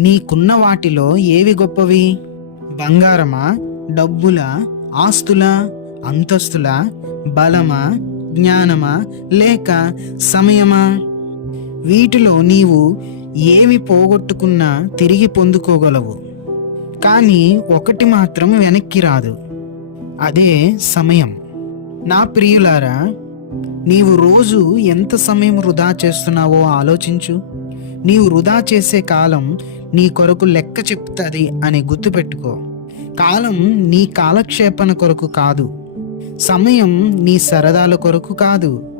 నీకున్న వాటిలో ఏవి గొప్పవి? బంగారమా డబ్బులా ఆస్తులా అంతస్తులా బలమా జ్ఞానమా లేక సమయమా? వీటిలో నీవు ఏమి పోగొట్టుకున్నా తిరిగి పొందుకోగలవు. కానీ ఒకటి మాత్రం వెనక్కి రాదు. అదే సమయం. నా ప్రియులారా నీవు రోజు ఎంత సమయం వృధా చేస్తున్నావో ఆలోచించు. నీవు వృధా చేసే కాలం నీ కొరకు లెక్క చెప్తుంది అని గుర్తుపెట్టుకో. కాలం నీ కాలక్షేపణ కొరకు కాదు. సమయం నీ సరదాల కొరకు కాదు.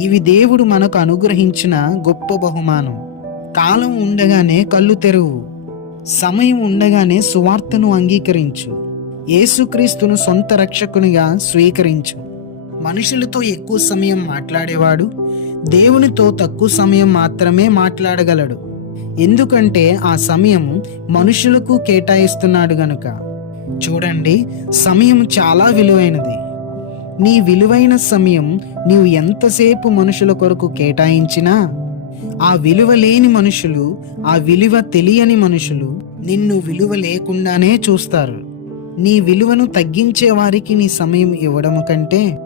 ఇవి దేవుడు మనకు అనుగ్రహించిన గొప్ప బహుమానం. కాలం ఉండగానే కళ్ళు తెరువు. సమయం ఉండగానే సువార్తను అంగీకరించు. యేసుక్రీస్తును సొంత రక్షకునిగా స్వీకరించు. మనుషులతో ఎక్కువ సమయం మాట్లాడేవాడు దేవునితో తక్కువ సమయం మాత్రమే మాట్లాడగలడు. ఎందుకంటే ఆ సమయం మనుషులకు కేటాయిస్తున్నాడు గనుక. చూడండి సమయం చాలా విలువైనది. నీ విలువైన సమయం నీవు ఎంతసేపు మనుషుల కొరకు కేటాయించినా ఆ విలువ లేని మనుషులు ఆ విలువ తెలియని మనుషులు నిన్ను విలువ లేకుండానే చూస్తారు. నీ విలువను తగ్గించే వారికి నీ సమయం ఇవ్వడం కంటే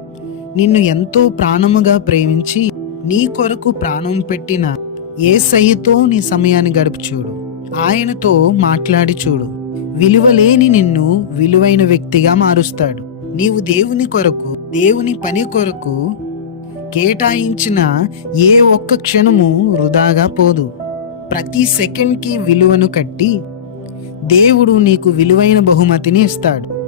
నిన్ను ఎంతో ప్రాణముగా ప్రేమించి నీ కొరకు ప్రాణం పెట్టిన ఏ సయ్యతో నీ సమయాన్ని గడుపు చూడు. ఆయనతో మాట్లాడి చూడు. విలువలేని నిన్ను విలువైన వ్యక్తిగా మారుస్తాడు. నీవు దేవుని కొరకు దేవుని పని కొరకు కేటాయించిన ఏ ఒక్క క్షణము వృధాగా పోదు. ప్రతి సెకండ్కి విలువను కట్టి దేవుడు నీకు విలువైన బహుమతిని ఇస్తాడు.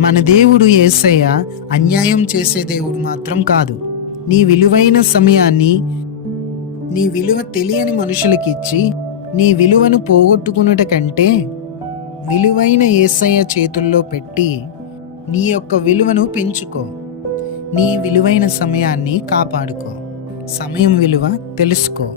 మన దేవుడు ఏసయ్య అన్యాయం చేసే దేవుడు మాత్రం కాదు. నీ విలువైన సమయాన్ని నీ విలువ తెలియని మనుషులకిచ్చి నీ విలువను పోగొట్టుకునుట కంటే విలువైన ఏసయ్య చేతుల్లో పెట్టి నీ యొక్క విలువను పెంచుకో. నీ విలువైన సమయాన్ని కాపాడుకో. సమయం విలువ తెలుసుకో.